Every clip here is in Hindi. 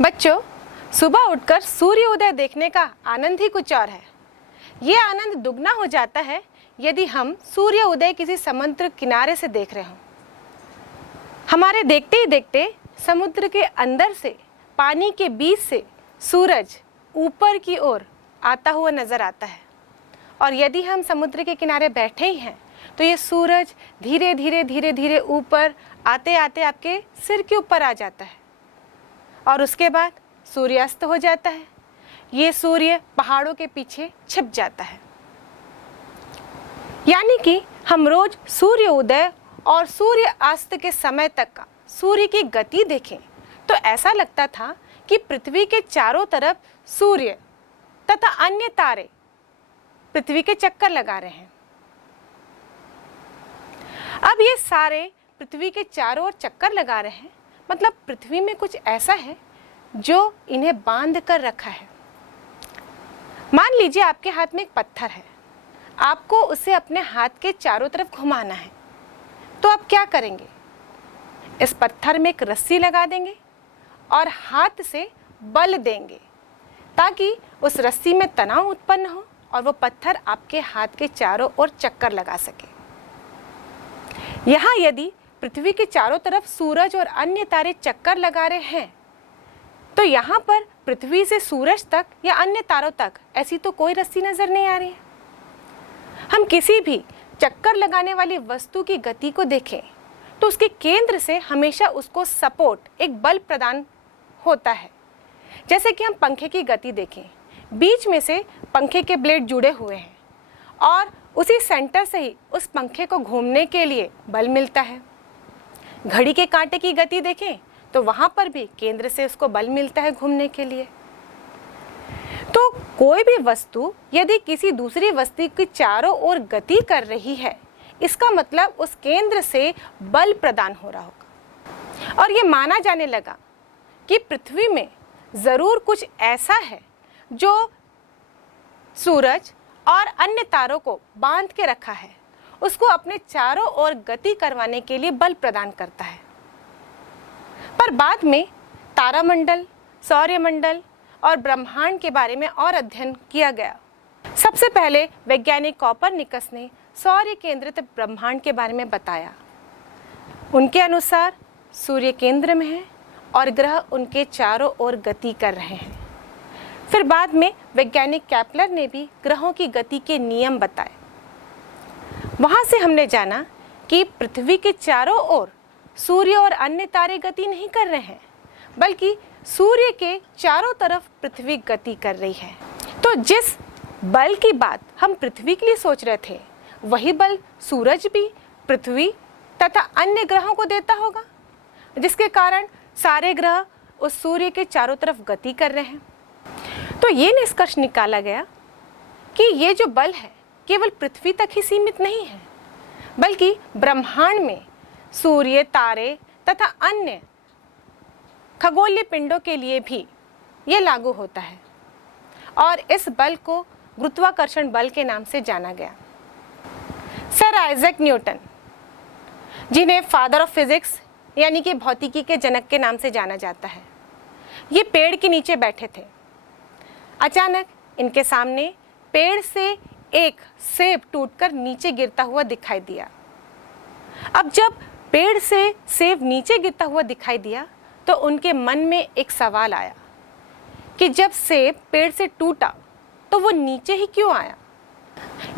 बच्चों, सुबह उठकर सूर्य उदय देखने का आनंद ही कुछ और है। ये आनंद दुगना हो जाता है यदि हम सूर्य उदय किसी समुद्र किनारे से देख रहे हों। हमारे देखते ही देखते समुद्र के अंदर से, पानी के बीच से सूरज ऊपर की ओर आता हुआ नजर आता है। और यदि हम समुद्र के किनारे बैठे ही हैं तो ये सूरज धीरे धीरे धीरे धीरे ऊपर आते आते आपके सिर के ऊपर आ जाता है और उसके बाद सूर्यास्त हो जाता है। ये सूर्य पहाड़ों के पीछे छिप जाता है। यानी कि हम रोज सूर्य उदय और सूर्य अस्त के समय तक का सूर्य की गति देखें तो ऐसा लगता था कि पृथ्वी के चारों तरफ सूर्य तथा अन्य तारे पृथ्वी के चक्कर लगा रहे हैं। अब ये सारे पृथ्वी के चारों ओर चक्कर लगा रहे हैं, मतलब पृथ्वी में कुछ ऐसा है जो इन्हें बांध कर रखा है। मान लीजिए आपके हाथ में एक पत्थर है, आपको उसे अपने हाथ के चारों तरफ घुमाना है, तो आप क्या करेंगे? इस पत्थर में एक रस्सी लगा देंगे और हाथ से बल देंगे ताकि उस रस्सी में तनाव उत्पन्न हो और वो पत्थर आपके हाथ के चारों ओर चक्कर लगा सके। यहाँ यदि पृथ्वी के चारों तरफ सूरज और अन्य तारे चक्कर लगा रहे हैं तो यहाँ पर पृथ्वी से सूरज तक या अन्य तारों तक ऐसी तो कोई रस्सी नजर नहीं आ रही है। हम किसी भी चक्कर लगाने वाली वस्तु की गति को देखें तो उसके केंद्र से हमेशा उसको सपोर्ट, एक बल प्रदान होता है। जैसे कि हम पंखे की गति देखें, बीच में से पंखे के ब्लेड जुड़े हुए हैं और उसी सेंटर से ही उस पंखे को घूमने के लिए बल मिलता है। घड़ी के कांटे की गति देखें तो वहां पर भी केंद्र से उसको बल मिलता है घूमने के लिए। तो कोई भी वस्तु यदि किसी दूसरी वस्तु की चारों ओर गति कर रही है, इसका मतलब उस केंद्र से बल प्रदान हो रहा होगा। और ये माना जाने लगा कि पृथ्वी में जरूर कुछ ऐसा है जो सूरज और अन्य तारों को बांध के रखा है, उसको अपने चारों ओर गति करवाने के लिए बल प्रदान करता है। पर बाद में तारामंडल, सौरमंडल और ब्रह्मांड के बारे में और अध्ययन किया गया। सबसे पहले वैज्ञानिक कोपरनिकस ने सौर्य केंद्रित ब्रह्मांड के बारे में बताया। उनके अनुसार सूर्य केंद्र में है और ग्रह उनके चारों ओर गति कर रहे हैं। फिर बाद में वैज्ञानिक केपलर ने भी ग्रहों की गति के नियम बताए। वहां से हमने जाना कि पृथ्वी के चारों ओर सूर्य और अन्य तारे गति नहीं कर रहे हैं, बल्कि सूर्य के चारों तरफ पृथ्वी गति कर रही है। तो जिस बल की बात हम पृथ्वी के लिए सोच रहे थे, वही बल सूरज भी पृथ्वी तथा अन्य ग्रहों को देता होगा, जिसके कारण सारे ग्रह उस सूर्य के चारों तरफ गति कर रहे हैं। तो ये निष्कर्ष निकाला गया कि ये जो बल है केवल पृथ्वी तक ही सीमित नहीं है, बल्कि ब्रह्मांड में सूर्य, तारे तथा अन्य खगोलीय पिंडों के लिए भी ये लागू होता है और इस बल को गुरुत्वाकर्षण बल के नाम से जाना गया। सर आइजैक न्यूटन, जिन्हें फादर ऑफ फिजिक्स यानी कि भौतिकी के जनक के नाम से जाना जाता है, ये पेड़ के नीचे बैठे थे। अचानक इनके सामने पेड़ से एक सेब टूटकर नीचे गिरता हुआ दिखाई दिया। अब जब पेड़ से सेब नीचे गिरता हुआ दिखाई दिया तो उनके मन में एक सवाल आया कि जब सेब पेड़ से टूटा तो वो नीचे ही क्यों आया?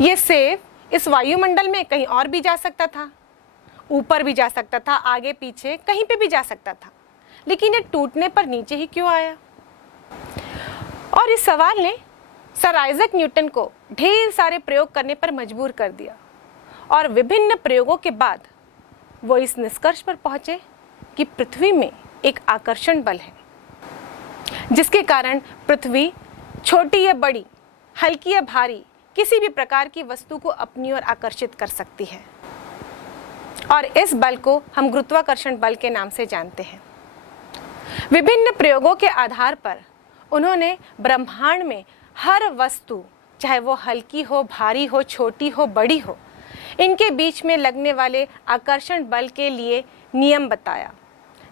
ये सेब इस वायुमंडल में कहीं और भी जा सकता था, ऊपर भी जा सकता था, आगे पीछे कहीं पे भी जा सकता था, लेकिन ये टूटने पर नीचे ही क्यों आया? और इस सवाल ने सर आइजैक न्यूटन को ढेर सारे प्रयोग करने पर मजबूर कर दिया और विभिन्न प्रयोगों के बाद वो इस निष्कर्ष पर पहुंचे कि पृथ्वी में एक आकर्षण बल है, जिसके कारण पृथ्वी छोटी या बड़ी, हल्की या भारी किसी भी प्रकार की वस्तु को अपनी ओर आकर्षित कर सकती है। और इस बल को हम गुरुत्वाकर्षण बल के नाम से जानते हैं। विभिन्न प्रयोगों के आधार पर उन्होंने ब्रह्मांड में हर वस्तु, चाहे वो हल्की हो, भारी हो, छोटी हो, बड़ी हो, इनके बीच में लगने वाले आकर्षण बल के लिए नियम बताया।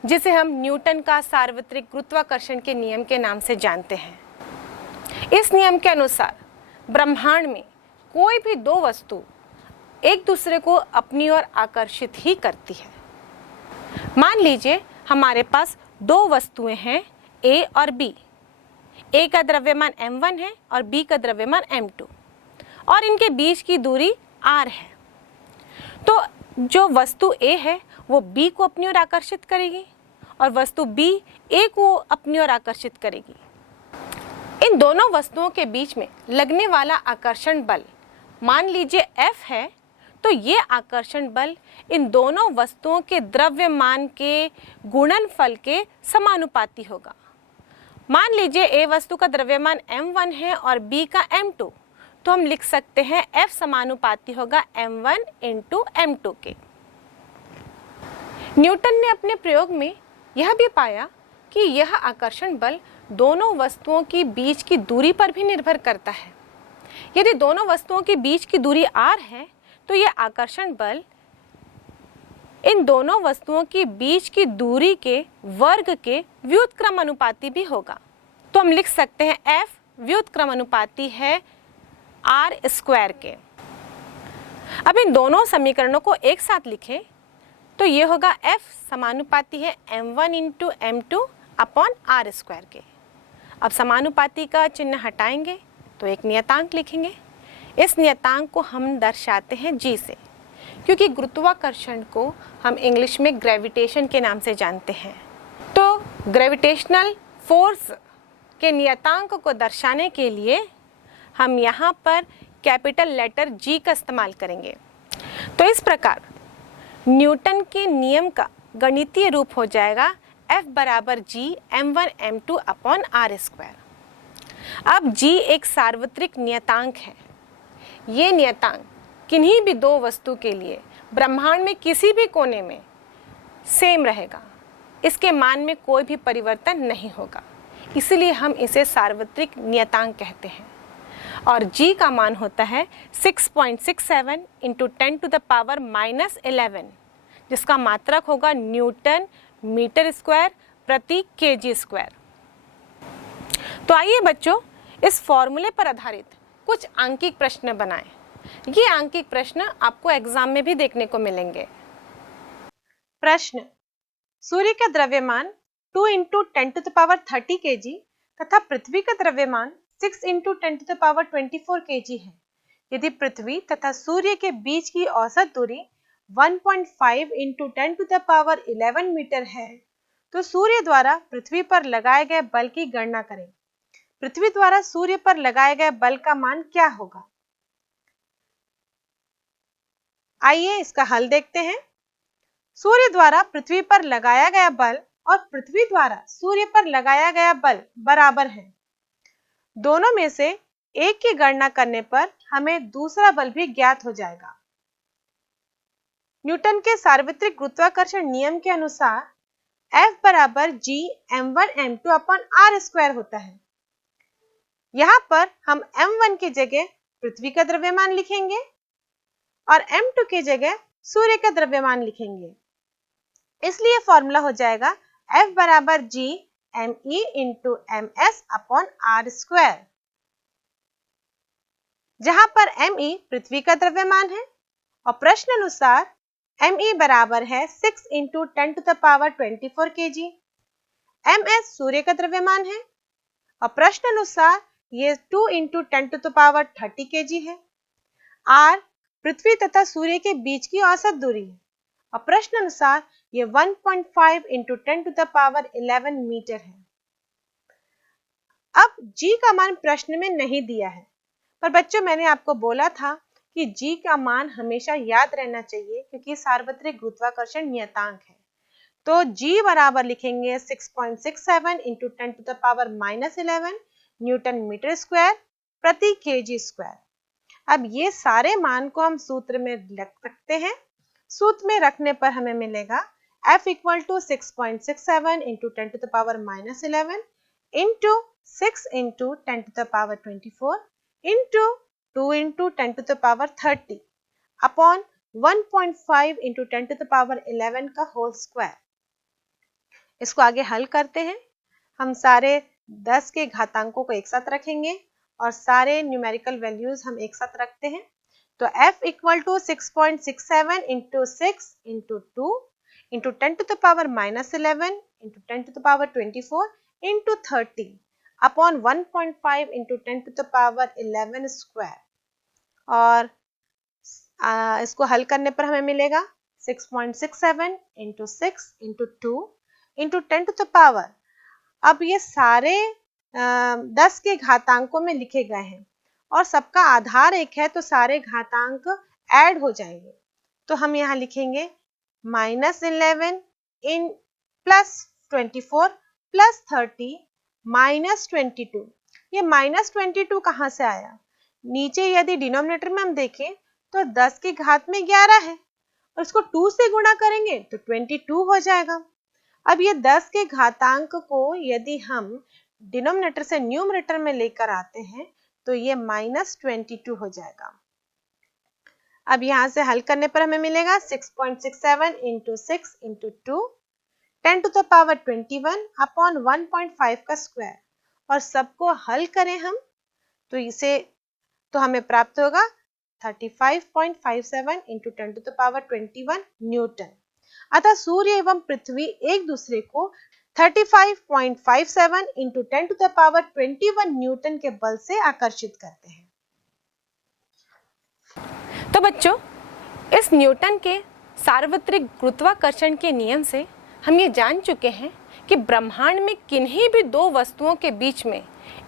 जिसे हम न्यूटन का सार्वत्रिक गुरुत्वाकर्षण के नियम के नाम से जानते हैं। इस नियम के अनुसार ब्रह्मांड में कोई भी दो वस्तु एक दूसरे को अपनी ओर आकर्षित ही करती है। मान लीजिए हमारे पास दो वस्तुएं हैं A और B। A का द्रव्यमान m1 है और B का द्रव्यमान m2 और इनके बीच की दूरी r है। तो जो वस्तु A है वो B को अपनी ओर आकर्षित करेगी और वस्तु B A को अपनी ओर आकर्षित करेगी। इन दोनों वस्तुओं के बीच में लगने वाला आकर्षण बल मान लीजिए F है, तो ये आकर्षण बल इन दोनों वस्तुओं के द्रव्यमान के गुणनफल के समानुपाती होगा। मान लीजिए A वस्तु का द्रव्यमान m1 है और B का m2, तो हम लिख सकते हैं F समानुपाती होगा m1 इंटू m2 के। न्यूटन ने अपने प्रयोग में यह भी पाया कि यह आकर्षण बल दोनों वस्तुओं की बीच की दूरी पर भी निर्भर करता है। यदि दोनों वस्तुओं के बीच की दूरी r है, तो यह आकर्षण बल इन दोनों वस्तुओं की बीच की दूरी के वर्ग के व्युत्क्रमानुपाती भी होगा। तो हम लिख सकते हैं F व्युत्क्रमानुपाती है r स्क्वायर के। अब इन दोनों समीकरणों को एक साथ लिखें तो ये होगा F समानुपाती है m1 into m2 upon r square के। अब समानुपाती का चिन्ह हटाएंगे तो एक नियतांक लिखेंगे। इस नियतांक को हम दर्शाते हैं g से, क्योंकि गुरुत्वाकर्षण को हम इंग्लिश में ग्रेविटेशन के नाम से जानते हैं। तो ग्रेविटेशनल फोर्स के नियतांक को दर्शाने के लिए हम यहाँ पर कैपिटल लेटर g का इस्तेमाल करेंगे। तो इस प्रकार न्यूटन के नियम का गणितीय रूप हो जाएगा F बराबर g m1 m2 upon r square. अब g एक सार्वत्रिक नियतांक है। ये नियतांक किन्हीं भी दो वस्तु के लिए ब्रह्मांड में किसी भी कोने में सेम रहेगा। इसके मान में कोई भी परिवर्तन नहीं होगा, इसलिए हम इसे सार्वत्रिक नियतांक कहते हैं। और g का मान होता है 6.67 इंटू 10 टू द पावर -11, जिसका मात्रक होगा न्यूटन मीटर स्क्वायर प्रति केजी स्क्वायर। तो आइए बच्चों, इस फॉर्मूले पर आधारित कुछ आंकिक प्रश्न बनाएं। ये आंकिक प्रश्न आपको एग्जाम में भी देखने को मिलेंगे। प्रश्न: सूर्य का द्रव्यमान 2 into 10 to the power 30 KG तथा पृथ्वी का द्रव्यमान 6 into 10 to the power 24 KG है। यदि पृथ्वी तथा सूर्य के बीच की औसत दूरी 1.5 into 10 to the power 11 metre है, तो सूर्य द्वारा पृथ्वी पर लगाए गए बल की गणना करें। पृथ्वी द्वारा सूर्य पर लगाए गए बल का मान क्या होगा? आइए इसका हल देखते हैं। सूर्य द्वारा पृथ्वी पर लगाया गया बल और पृथ्वी द्वारा सूर्य पर लगाया गया बल बराबर है। दोनों में से एक की गणना करने पर हमें दूसरा बल भी ज्ञात हो जाएगा। न्यूटन के सार्वत्रिक गुरुत्वाकर्षण नियम के अनुसार F बराबर g m1 m2 upon r square होता है। यहाँ पर हम m1 की जगह पृथ्वी का द्रव्यमान लिखेंगे और m2 की जगह सूर्य का द्रव्यमान लिखेंगे। इसलिए फॉर्मूला हो जाएगा F बराबर g me into ms upon r square, जहां पर me पृथ्वी का द्रव्यमान है और प्रश्न अनुसार me बराबर है 6 into 10 to the power 24 KG. ms सूर्य का द्रव्यमान है और प्रश्न अनुसार ये 2 into 10 to the power 30 KG है। r पृथ्वी तथा सूर्य के बीच की औसत दूरी है और प्रश्न अनुसार ये 1.5 into 10 to the power 11 metre है। अब g का मान प्रश्न में नहीं दिया है, पर बच्चों मैंने आपको बोला था कि g का मान हमेशा याद रहना चाहिए, क्योंकि सार्वत्रिक गुरुत्वाकर्षण नियतांक है। तो g बराबर लिखेंगे 6.67 into 10 to the power -11 newton metre square प्रति केजी स्क्वायर। अब ये सारे मान को हम सूत्र में रख सकते हैं। सूत्र में रखने पर हमें मिलेगा F equal to 6.67 into 10 to the power -11 into 6 into 10 to the power 24 into 2 into 10 to the power 30 upon 1.5 into 10 to the power 11 का होल स्क्वायर। इसको आगे हल करते हैं। हम सारे 10 के घातांकों को एक साथ रखेंगे और सारे न्यूमेरिकल वैल्यूज हम एक साथ रखते हैं। तो f equal to 6.67 into 6 into 2 into 10 to the power -11 into 10 to the power 24 into 30 upon 1.5 into 10 to the power 11 square. और इसको हल करने पर हमें मिलेगा 6.67 into 6 into 2 into 10 to the power. अब ये सारे 10 के घातांकों में लिखे गए हैं और सबका आधार एक है, तो सारे घातांक ऐड हो जाएंगे। तो हम यहाँ लिखेंगे -11 इन +24 +30 -22। ये -22 कहाँ से आया? नीचे यदि डिनोमिनेटर में हम देखें तो 10 की घात में 11 है और इसको 2 से गुणा करेंगे तो 22 हो जाएगा। अब ये 10 के घातांक को यदि हम डिनोमिनेटर से न्यूमरेटर में लेकर आते हैं तो ये -22 हो जाएगा। अब यहाँ से हल करने पर हमें मिलेगा 6.67 into 6 into 2 10 to the power 21 upon 1.5 का स्क्वायर। और सबको हल करें हम तो हमें प्राप्त होगा 35.57 into 10 to the power 21 newton. अतः सूर्य एवं पृथ्वी एक दूसरे को 35.57 into 10 to the power 21 newton के बल से आकर्षित करते हैं। तो बच्चों, इस न्यूटन के सार्वत्रिक गुरुत्वाकर्षण के नियम से हम ये जान चुके हैं कि ब्रह्मांड में किन्हीं भी दो वस्तुओं के बीच में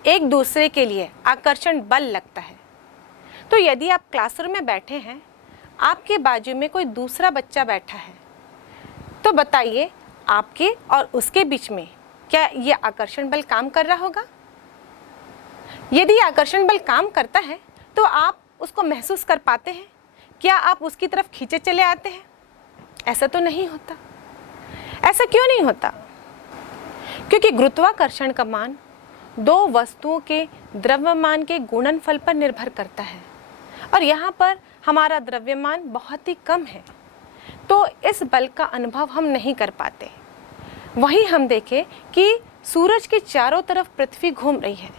एक दूसरे के लिए आकर्षण बल लगता है। तो यदि आप क्लासरूम में बैठे हैं, आपके बाजू में कोई दूसरा बच्चा बैठा है, तो बताइए आपके और उसके बीच में क्या ये आकर्षण बल काम कर रहा होगा? यदि आकर्षण बल काम करता है तो आप उसको महसूस कर पाते हैं? क्या आप उसकी तरफ खींचे चले आते हैं? ऐसा तो नहीं होता। ऐसा क्यों नहीं होता? क्योंकि गुरुत्वाकर्षण का मान दो वस्तुओं के द्रव्यमान के गुणनफल पर निर्भर करता है और यहाँ पर हमारा द्रव्यमान बहुत ही कम है, तो इस बल का अनुभव हम नहीं कर पाते। वहीं हम देखें कि सूरज के चारों तरफ पृथ्वी घूम रही है।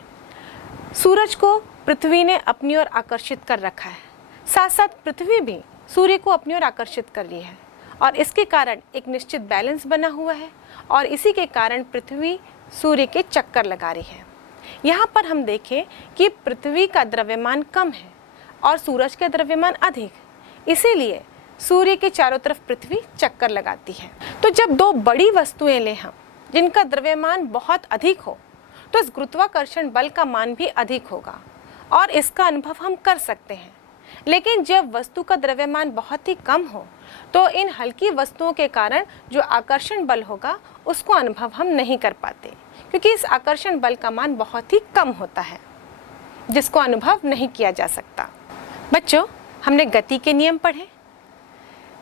सूरज को पृथ्वी ने अपनी ओर आकर्षित कर रखा है, साथ साथ पृथ्वी भी सूर्य को अपनी ओर आकर्षित कर ली है और इसके कारण एक निश्चित बैलेंस बना हुआ है और इसी के कारण पृथ्वी सूर्य के चक्कर लगा रही है। यहाँ पर हम देखें कि पृथ्वी का द्रव्यमान कम है और सूरज का द्रव्यमान अधिक, इसीलिए सूर्य के चारों तरफ पृथ्वी चक्कर लगाती है। तो जब दो बड़ी वस्तुएं लें हम जिनका द्रव्यमान बहुत अधिक हो, तो इस गुरुत्वाकर्षण बल का मान भी अधिक होगा और इसका अनुभव हम कर सकते हैं। लेकिन जब वस्तु का द्रव्यमान बहुत ही कम हो, तो इन हल्की वस्तुओं के कारण जो आकर्षण बल होगा उसको अनुभव हम नहीं कर पाते, क्योंकि इस आकर्षण बल का मान बहुत ही कम होता है जिसको अनुभव नहीं किया जा सकता। बच्चों, हमने गति के नियम पढ़े।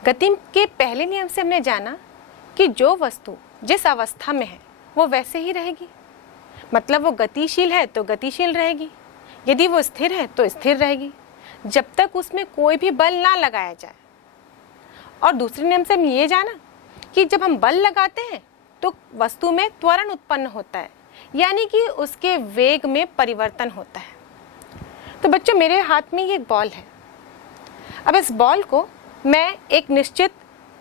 गति के पहले नियम से हमने जाना कि जो वस्तु जिस अवस्था में है वो वैसे ही रहेगी, मतलब वो गतिशील है तो गतिशील रहेगी, यदि वो स्थिर है तो स्थिर रहेगी, जब तक उसमें कोई भी बल ना लगाया जाए। और दूसरे नियम से हम ये जाना कि जब हम बल लगाते हैं तो वस्तु में त्वरण उत्पन्न होता है, यानी कि उसके वेग में परिवर्तन होता है। तो बच्चों, मेरे हाथ में ये एक बॉल है। अब इस बॉल को मैं एक निश्चित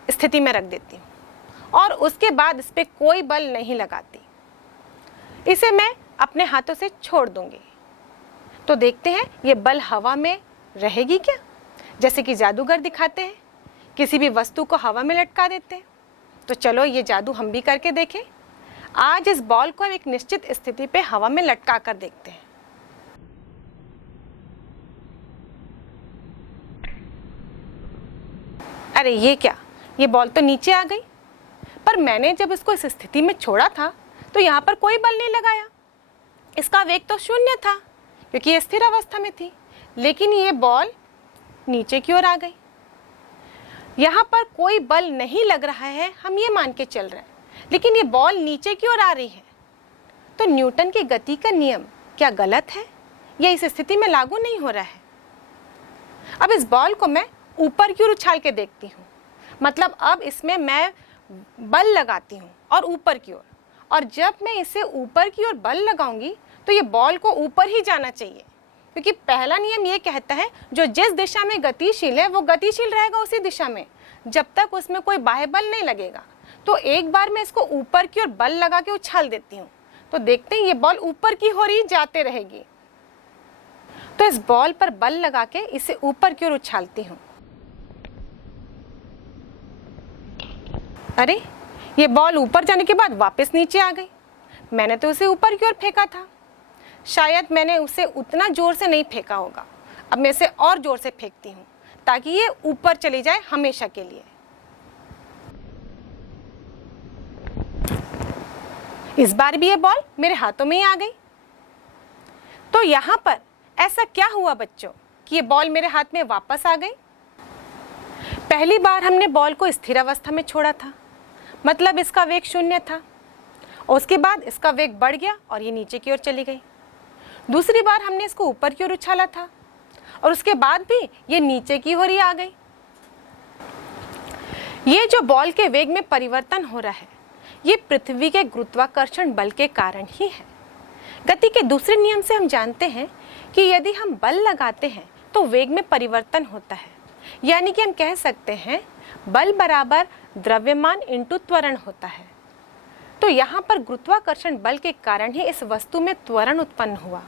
स्थिति में रख देती हूँ और उसके बाद इस पर कोई बल नहीं लगाती, इसे मैं अपने हाथों से छोड़ दूंगी। तो देखते हैं ये बल हवा में रहेगी क्या? जैसे कि जादूगर दिखाते हैं, किसी भी वस्तु को हवा में लटका देते हैं। तो चलो ये जादू हम भी करके देखें। आज इस बॉल को हम एक निश्चित स्थिति पे हवा में लटका कर देखते हैं। अरे ये क्या, ये बॉल तो नीचे आ गई, पर मैंने जब इसको इस स्थिति में छोड़ा था तो यहाँ पर कोई बल नहीं लगाया। इसका वेग तो शून्य था क्योंकि ये स्थिर अवस्था में थी, लेकिन ये बॉल नीचे की ओर आ गई। यहाँ पर कोई बल नहीं लग रहा है, हम ये मान के चल रहे हैं, लेकिन ये बॉल नीचे की ओर आ रही है। तो न्यूटन की गति का नियम क्या गलत है या इस स्थिति में लागू नहीं हो रहा है? अब इस बॉल को मैं ऊपर की ओर उछाल के देखती हूँ, मतलब अब इसमें मैं बल लगाती हूँ और ऊपर की ओर, और जब मैं इसे ऊपर की ओर बल लगाऊंगी तो ये बॉल को ऊपर ही जाना चाहिए, क्योंकि पहला नियम ये कहता है जो जिस दिशा में गतिशील है वो गतिशील रहेगा उसी दिशा में जब तक उसमें कोई बाह्य बल नहीं लगेगा। तो एक बार मैं इसको ऊपर की ओर बल लगा के उछाल देती हूँ, तो देखते हैं ये बॉल ऊपर की ओर ही जाते रहेगी। तो इस बॉल पर बल लगा के इसे ऊपर की ओर उछालती हूँ। अरे, ये बॉल ऊपर जाने के बाद वापस नीचे आ गई। मैंने तो उसे ऊपर की ओर फेंका था, शायद मैंने उसे उतना जोर से नहीं फेंका होगा। अब मैं इसे और जोर से फेंकती हूँ ताकि ये ऊपर चली जाए हमेशा के लिए। इस बार भी ये बॉल मेरे हाथों में ही आ गई। तो यहाँ पर ऐसा क्या हुआ बच्चों कि ये बॉल मेरे हाथ में वापस आ गई? पहली बार हमने बॉल को स्थिर अवस्था में छोड़ा था, मतलब इसका वेग 0 था, और उसके बाद इसका वेग बढ़ गया और ये नीचे की ओर चली गई। दूसरी बार हमने इसको ऊपर की ओर उछाला था और उसके बाद भी ये नीचे की ओर ही आ गई। ये जो बॉल के वेग में परिवर्तन हो रहा है, ये पृथ्वी के गुरुत्वाकर्षण बल के कारण ही है। गति के दूसरे नियम से हम जानते हैं कि यदि हम बल लगाते हैं तो वेग में परिवर्तन होता है, यानी कि हम कह सकते हैं बल बराबर द्रव्यमान इंटू त्वरण होता है। तो यहाँ पर गुरुत्वाकर्षण बल के कारण ही इस वस्तु में त्वरण उत्पन्न हुआ,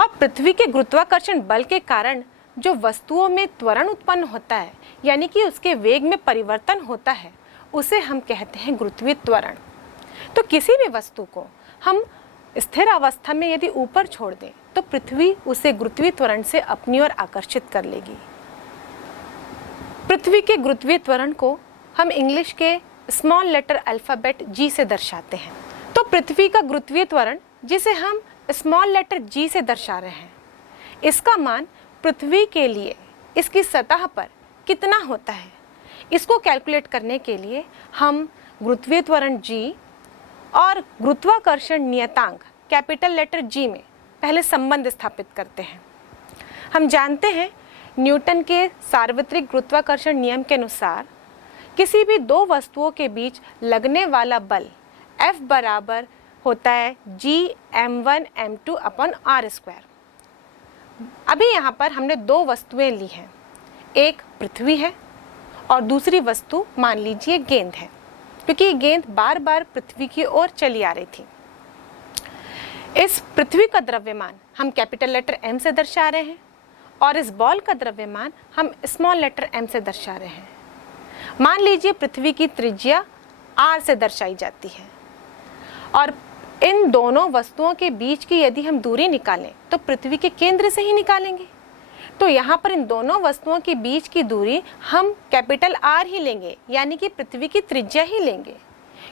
और पृथ्वी के गुरुत्वाकर्षण बल के कारण जो वस्तुओं में त्वरण उत्पन्न होता है, यानी कि उसके वेग में परिवर्तन होता है, उसे हम कहते हैं गुरुत्वीय त्वरण। तो किसी भी वस्तु को हम स्थिर अवस्था में यदि ऊपर छोड़ दें तो पृथ्वी उसे गुरुत्वीय त्वरण से अपनी ओर आकर्षित कर लेगी। पृथ्वी के गुरुत्वीय त्वरण को हम इंग्लिश के स्मॉल लेटर अल्फाबेट G से दर्शाते हैं। तो पृथ्वी का गुरुत्वीय त्वरण, जिसे हम स्मॉल लेटर G से दर्शा रहे हैं, इसका मान पृथ्वी के लिए इसकी सतह पर कितना होता है, इसको कैलकुलेट करने के लिए हम गुरुत्वीय त्वरण G और गुरुत्वाकर्षण नियतांक कैपिटल लेटर G में पहले संबंध स्थापित करते हैं। हम जानते हैं न्यूटन के सार्वत्रिक गुरुत्वाकर्षण नियम के अनुसार किसी भी दो वस्तुओं के बीच लगने वाला बल F बराबर होता है Gm1m2 अपॉन r²। अभी यहाँ पर हमने दो वस्तुएं ली हैं, एक पृथ्वी है और दूसरी वस्तु मान लीजिए गेंद है, क्योंकि ये गेंद बार बार पृथ्वी की ओर चली आ रही थी। इस पृथ्वी का द्रव्यमान हम कैपिटल लेटर M से दर्शा रहे हैं और इस बॉल का द्रव्यमान हम स्मॉल लेटर m से दर्शा रहे हैं। मान लीजिए पृथ्वी की त्रिज्या r से दर्शाई जाती है, और इन दोनों वस्तुओं के बीच की यदि हम दूरी निकालें तो पृथ्वी के केंद्र से ही निकालेंगे। तो यहाँ पर इन दोनों वस्तुओं के बीच की दूरी हम कैपिटल R ही लेंगे, यानी कि पृथ्वी की त्रिज्या ही लेंगे,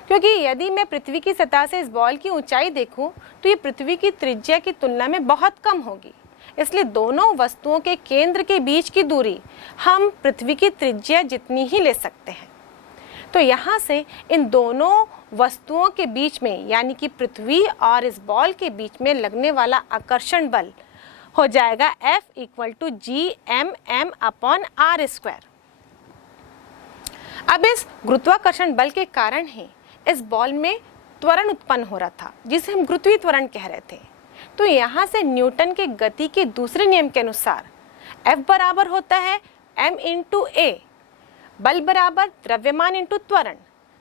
क्योंकि यदि मैं पृथ्वी की सतह से इस बॉल की ऊंचाई देखूं तो ये पृथ्वी की त्रिज्या की तुलना में बहुत कम होगी। इसलिए दोनों वस्तुओं के केंद्र के बीच की दूरी हम पृथ्वी की त्रिज्या जितनी ही ले सकते हैं। तो यहाँ से इन दोनों वस्तुओं के बीच में, यानी कि पृथ्वी और इस बॉल के बीच में लगने वाला आकर्षण बल हो जाएगा F = Gmm अपॉन r²। अब इस गुरुत्वाकर्षण बल के कारण ही इस बॉल में त्वरण उत्पन्न हो रहा था, जिसे हम गुरुत्वीय त्वरण कह रहे थे। तो यहाँ से न्यूटन के गति के दूसरे नियम के अनुसार F बराबर होता है m इंटू a, बल बराबर द्रव्यमान इंटू त्वरण।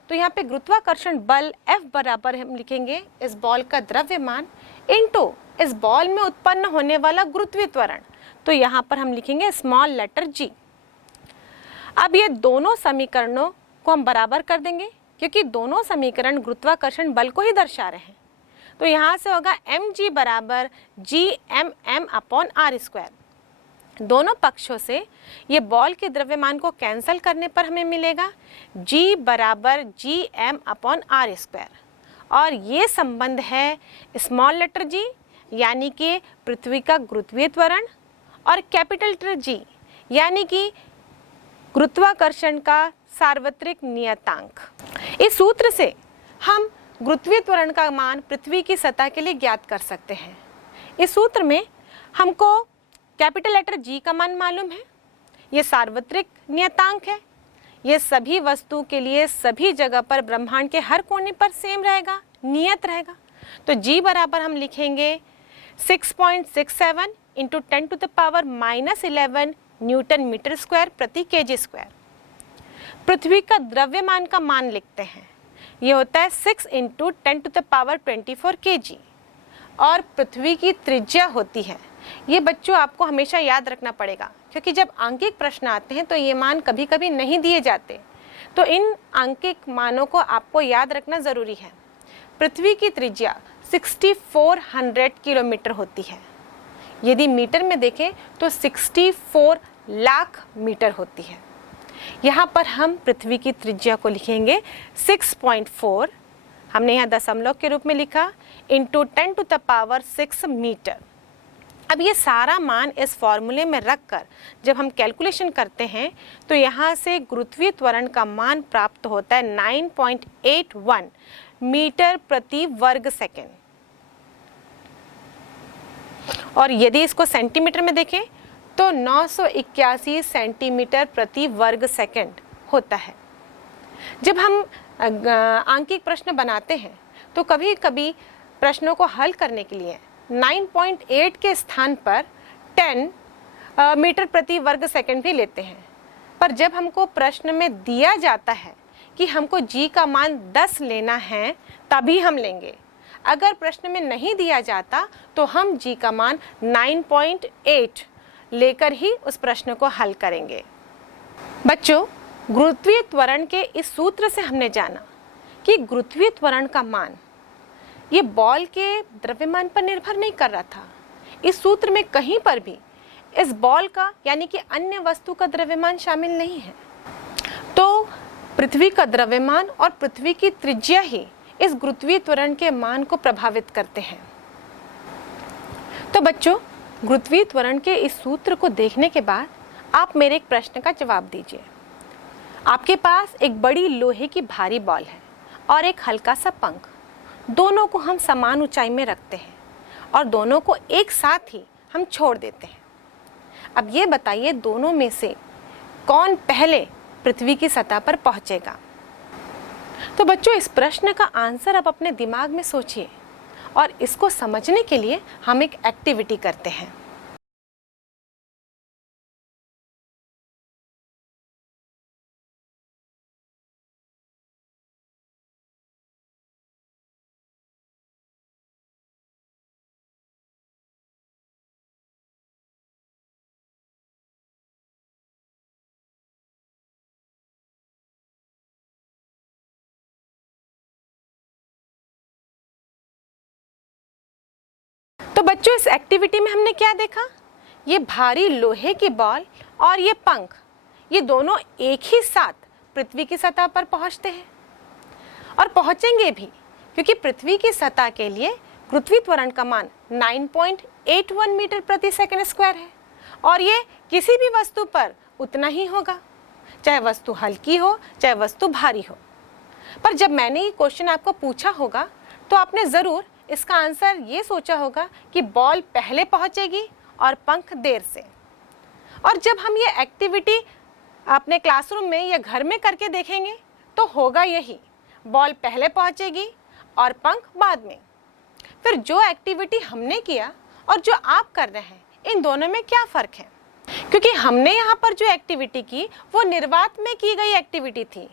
तो यहाँ पे गुरुत्वाकर्षण बल F बराबर हम लिखेंगे इस बॉल का द्रव्यमान इंटू इस बॉल में उत्पन्न होने वाला गुरुत्वीय त्वरण। तो यहाँ पर हम लिखेंगे स्मॉल लेटर G। अब ये दोनों समीकरणों को हम बराबर कर देंगे, क्योंकि दोनों समीकरण गुरुत्वाकर्षण बल को ही दर्शा रहे हैं। तो यहाँ से होगा mg बराबर Gmm अपॉन r²। दोनों पक्षों से ये बॉल के द्रव्यमान को कैंसिल करने पर हमें मिलेगा G बराबर Gm अपॉन r²। और ये संबंध है स्मॉल लेटर G, यानी कि पृथ्वी का गुरुत्वीय त्वरण, और कैपिटल लेटर G, यानी कि गुरुत्वाकर्षण का सार्वत्रिक नियतांक। इस सूत्र से हम गुरुत्वीय त्वरण का मान पृथ्वी की सतह के लिए ज्ञात कर सकते हैं। इस सूत्र में हमको कैपिटल लेटर G का मान मालूम है, ये सार्वत्रिक नियतांक है, ये सभी वस्तु के लिए सभी जगह पर ब्रह्मांड के हर कोने पर सेम रहेगा, नियत रहेगा। तो g बराबर हम लिखेंगे 6.67 इंटू 10⁻⁻11 न्यूटन मीटर स्क्वायर प्रति केजी स्क्वायर। पृथ्वी का द्रव्यमान का मान लिखते हैं, ये होता है 6 इंटू 10⁻24 kg। और पृथ्वी की त्रिज्या होती है, ये बच्चों आपको हमेशा याद रखना पड़ेगा, क्योंकि जब आंकिक प्रश्न आते हैं तो ये मान कभी कभी नहीं दिए जाते, तो इन आंकिक मानों को आपको याद रखना ज़रूरी है। पृथ्वी की त्रिज्या 6400 किलोमीटर होती है। यदि मीटर में देखें तो 64 लाख मीटर होती है। यहाँ पर हम पृथ्वी की त्रिज्या को लिखेंगे 6.4, हमने यहाँ दशमलव के रूप में लिखा, इंटू 10⁻6 मीटर। अब ये सारा मान इस फॉर्मूले में रखकर जब हम कैलकुलेशन करते हैं तो यहाँ से गुरुत्वीय त्वरण का मान प्राप्त होता है 9.81 मीटर प्रति वर्ग सेकेंड। और यदि इसको सेंटीमीटर में देखें तो 981 सेंटीमीटर प्रति वर्ग सेकेंड होता है। जब हम आंकिक प्रश्न बनाते हैं तो कभी कभी प्रश्नों को हल करने के लिए 9.8 के स्थान पर 10 मीटर प्रति वर्ग सेकंड भी लेते हैं। पर जब हमको प्रश्न में दिया जाता है कि हमको g का मान 10 लेना है तभी हम लेंगे। अगर प्रश्न में नहीं दिया जाता तो हम g का मान 9.8 लेकर ही उस प्रश्न को हल करेंगे। बच्चों, गुरुत्वीय त्वरण के इस सूत्र से हमने जाना कि गुरुत्वीय त्वरण का मान ये बॉल के द्रव्यमान पर निर्भर नहीं कर रहा था। इस सूत्र में कहीं पर भी इस बॉल का यानी कि अन्य वस्तु का द्रव्यमान शामिल नहीं है। तो पृथ्वी का द्रव्यमान और पृथ्वी की त्रिज्या ही इस गुरुत्वीय त्वरण के मान को प्रभावित करते हैं। तो बच्चों, गुरुत्वीय त्वरण के इस सूत्र को देखने के बाद आप मेरे एक प्रश्न का जवाब दीजिए। आपके पास एक बड़ी लोहे की भारी बॉल है और एक हल्का सा पंख, दोनों को हम समान ऊंचाई में रखते हैं और दोनों को एक साथ ही हम छोड़ देते हैं। अब ये बताइए दोनों में से कौन पहले पृथ्वी की सतह पर पहुंचेगा? तो बच्चों, इस प्रश्न का आंसर आप अपने दिमाग में सोचिए और इसको समझने के लिए हम एक एक्टिविटी करते हैं। तो बच्चों, इस एक्टिविटी में हमने क्या देखा? ये भारी लोहे की बॉल और ये पंख, ये दोनों एक ही साथ पृथ्वी की सतह पर पहुंचते हैं और पहुंचेंगे भी, क्योंकि पृथ्वी की सतह के लिए गुरुत्वीय त्वरण का मान 9.81 मीटर प्रति सेकंड स्क्वायर है और ये किसी भी वस्तु पर उतना ही होगा, चाहे वस्तु हल्की हो चाहे वस्तु भारी हो। पर जब मैंने ये क्वेश्चन आपको पूछा होगा तो आपने ज़रूर इसका आंसर ये सोचा होगा कि बॉल पहले पहुंचेगी और पंख देर से। और जब हम ये एक्टिविटी अपने क्लासरूम में या घर में करके देखेंगे तो होगा यही, बॉल पहले पहुंचेगी और पंख बाद में। फिर जो एक्टिविटी हमने किया और जो आप कर रहे हैं, इन दोनों में क्या फ़र्क है? क्योंकि हमने यहाँ पर जो एक्टिविटी की वो निर्वात में की गई एक्टिविटी थी,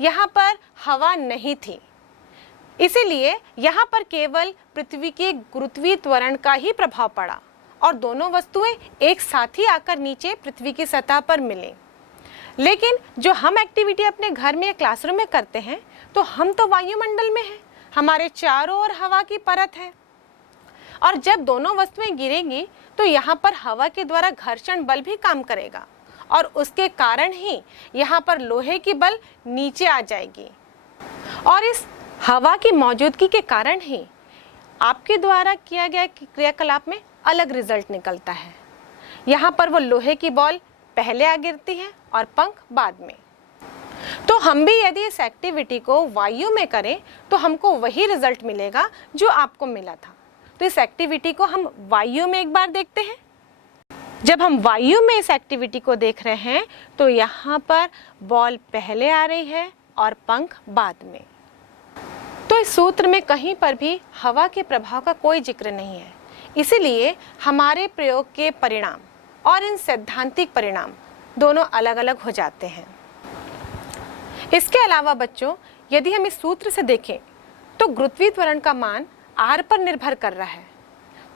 यहाँ पर हवा नहीं थी, इसीलिए यहाँ पर केवल पृथ्वी के गुरुत्वीय त्वरण का ही प्रभाव पड़ा और दोनों वस्तुएं एक साथ ही आकर नीचे पृथ्वी की सतह पर मिले। लेकिन जो हम एक्टिविटी अपने घर में या क्लासरूम में करते हैं तो हम तो वायुमंडल में हैं, हमारे चारों ओर हवा की परत है और जब दोनों वस्तुएं गिरेंगी तो यहाँ पर हवा के द्वारा घर्षण बल भी काम करेगा और उसके कारण ही यहाँ पर लोहे की बल नीचे आ जाएगी और इस हवा की मौजूदगी के कारण ही आपके द्वारा किया गया क्रियाकलाप में अलग रिजल्ट निकलता है। यहाँ पर वो लोहे की बॉल पहले आ गिरती है और पंख बाद में। तो हम भी यदि इस एक्टिविटी को वायु में करें तो हमको वही रिजल्ट मिलेगा जो आपको मिला था। तो इस एक्टिविटी को हम वायु में एक बार देखते हैं। जब हम वायु में इस एक्टिविटी को देख रहे हैं तो यहाँ पर बॉल पहले आ रही है और पंख बाद में। तो इस सूत्र में कहीं पर भी हवा के प्रभाव का कोई जिक्र नहीं है, इसीलिए हमारे प्रयोग के परिणाम और इन सैद्धांतिक परिणाम दोनों अलग अलग हो जाते हैं। इसके अलावा बच्चों, यदि हम इस सूत्र से देखें तो गुरुत्वीय त्वरण का मान r पर निर्भर कर रहा है।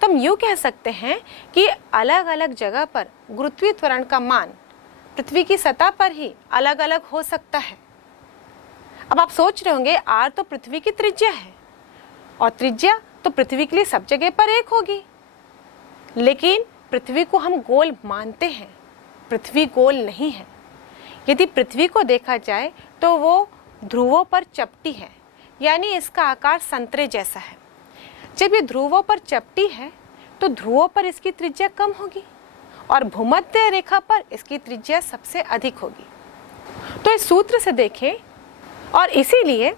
तो हम यूँ कह सकते हैं कि अलग अलग जगह पर गुरुत्वीय त्वरण का मान पृथ्वी की सतह पर ही अलग अलग हो सकता है। अब आप सोच रहे होंगे r तो पृथ्वी की त्रिज्या है और त्रिज्या तो पृथ्वी के लिए सब जगह पर एक होगी, लेकिन पृथ्वी को हम गोल मानते हैं, पृथ्वी गोल नहीं है। यदि पृथ्वी को देखा जाए तो वो ध्रुवों पर चपटी है, यानी इसका आकार संतरे जैसा है। जब ये ध्रुवों पर चपटी है तो ध्रुवों पर इसकी त्रिज्या कम होगी और भूमध्य रेखा पर इसकी त्रिज्या सबसे अधिक होगी। तो इस सूत्र से देखें और इसीलिए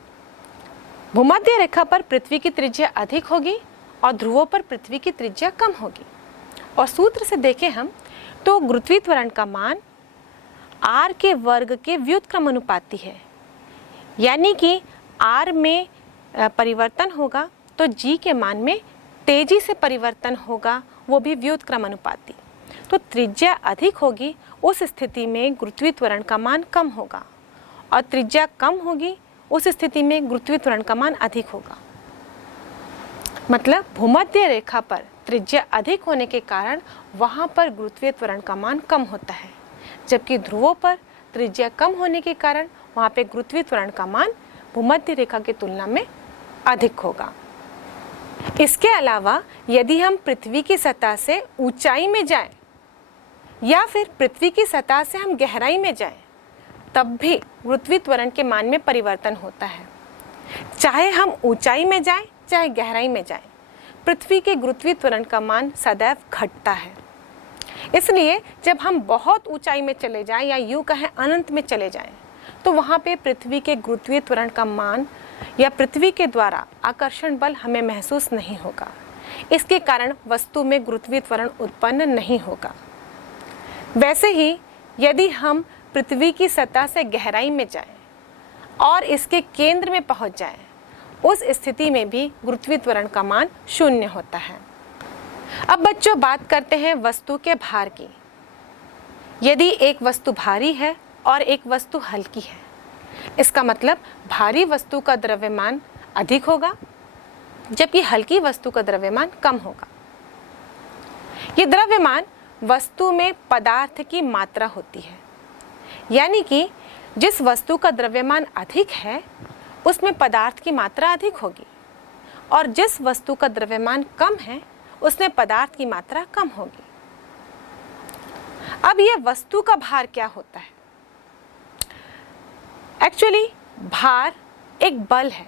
भूमध्य रेखा पर पृथ्वी की त्रिज्या अधिक होगी और ध्रुवों पर पृथ्वी की त्रिज्या कम होगी। और सूत्र से देखें हम तो गुरुत्वीय त्वरण का मान r के वर्ग के व्युत्क्रमानुपाती है, यानी कि r में परिवर्तन होगा तो g के मान में तेजी से परिवर्तन होगा, वो भी व्युत्क्रमानुपाती। तो त्रिज्या अधिक होगी, उस स्थिति में गुरुत्वीय त्वरण का मान कम होगा, और त्रिज्या कम होगी, उस स्थिति में गुरुत्वीय त्वरण का मान अधिक होगा। मतलब भूमध्य रेखा पर त्रिज्या अधिक होने के कारण वहाँ पर गुरुत्वीय त्वरण का मान कम होता है, जबकि ध्रुवों पर त्रिज्या कम होने के कारण वहाँ पे गुरुत्वीय त्वरण का मान भूमध्य रेखा की तुलना में अधिक होगा। इसके अलावा यदि हम पृथ्वी की सतह से ऊंचाई में जाएं या फिर पृथ्वी की सतह से हम गहराई में जाएं, तब भी गुरुत्वीय त्वरण के मान में परिवर्तन होता है। चाहे हम ऊंचाई में जाएं चाहे गहराई में जाएं, पृथ्वी के गुरुत्वीय त्वरण का मान सदैव घटता है। इसलिए जब हम बहुत ऊंचाई में चले जाएं या यूं कहें अनंत में चले जाएं, तो वहाँ पे पृथ्वी के गुरुत्वीय त्वरण का मान या पृथ्वी के द्वारा आकर्षण बल हमें महसूस नहीं होगा। इसके कारण वस्तु में गुरुत्वीय त्वरण उत्पन्न नहीं होगा। वैसे ही यदि हम पृथ्वी की सतह से गहराई में जाएं और इसके केंद्र में पहुंच जाएं, उस स्थिति में भी गुरुत्वीय त्वरण का मान 0 होता है। अब बच्चों बात करते हैं वस्तु के भार की। यदि एक वस्तु भारी है और एक वस्तु हल्की है, इसका मतलब भारी वस्तु का द्रव्यमान अधिक होगा जबकि हल्की वस्तु का द्रव्यमान कम होगा। ये द्रव्यमान वस्तु में पदार्थ की मात्रा होती है, यानी कि जिस वस्तु का द्रव्यमान अधिक है उसमें पदार्थ की मात्रा अधिक होगी और जिस वस्तु का द्रव्यमान कम है उसमें पदार्थ की मात्रा कम होगी। अब यह वस्तु का भार क्या होता है? एक्चुअली भार एक बल है,